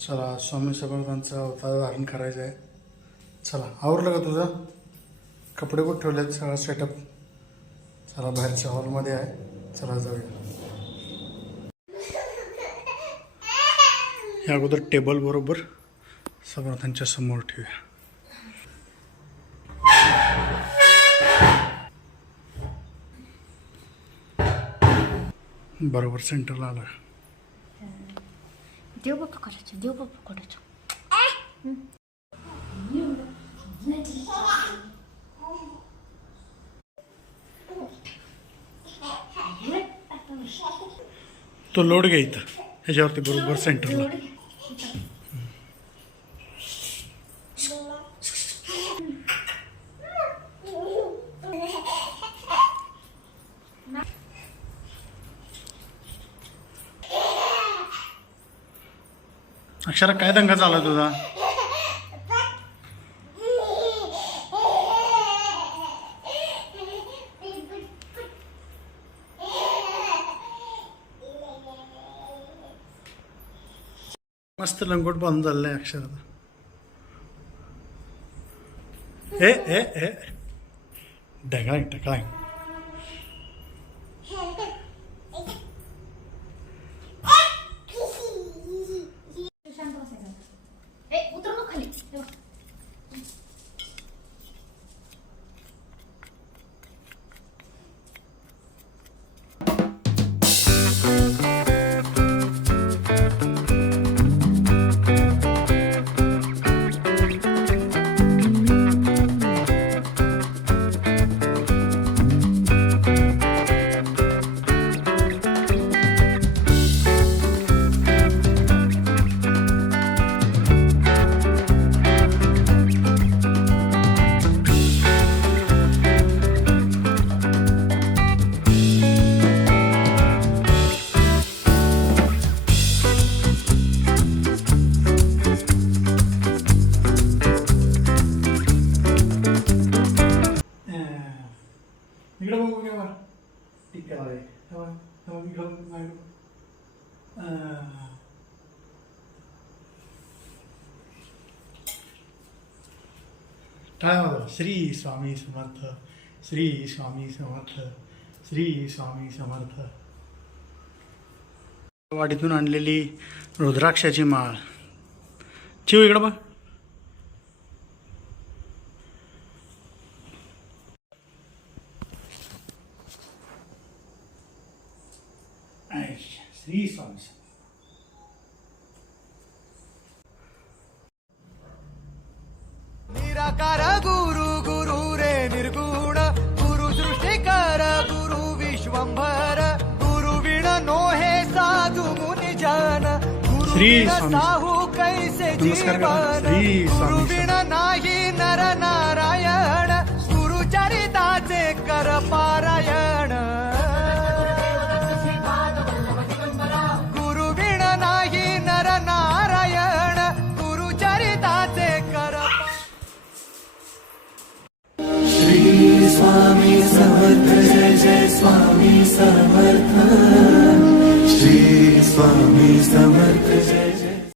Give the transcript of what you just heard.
चला स्वामी समर्थांचा अवतार धारण करायचा आहे. चला आवरलं का तुझं? कपडे कुठे ठेवलेत? सगळा सेटअप चला बाहेरच्या हॉलमध्ये आहे. चला जाऊया. या अगोदर टेबल बरोबर समर्थांच्या समोर ठेवूया. बरोबर सेंटरला आला. देवबाप्पा करायचं, देवबाप्पा करायचं. तो लोड घ्या इथं ह्याच्यावरती बरोबर सेंटरला. अक्षरा काय दंगा चालला तुझा? मस्त लंगोट बांधून चाललंय अक्षराचा. ए ए ए ढगाळ ढगाळ. उतर मग खाली. इकडं बघू घ्या बरं. ठीक आहे इकडं काय बघा. श्री स्वामी समर्थ, श्री स्वामी समर्थ, श्री स्वामी समर्थ. वाडीतून आणलेली रुद्राक्षाची माळ. ठेव इकडं बघ. श्री स्वामी निराकार गुरु गुरु रे निर्गुण गुरु सृष्टिकर गुरु विश्वंभर गुरु विण नोहे साधु मुनि जन गुरु श्री विण स्वामी. साहू कैसे नमस्कार करा. जीवन श्री गुरु स्वामी विण नाही नर नारायण गुरु चरिताचे कर पारायण गुरु विण नाही नर नारायण गुरु चरिताचे कर. श्री स्वामी समर्थ जय जय स्वामी समर्थ. श्री स्वामी समर्थ जय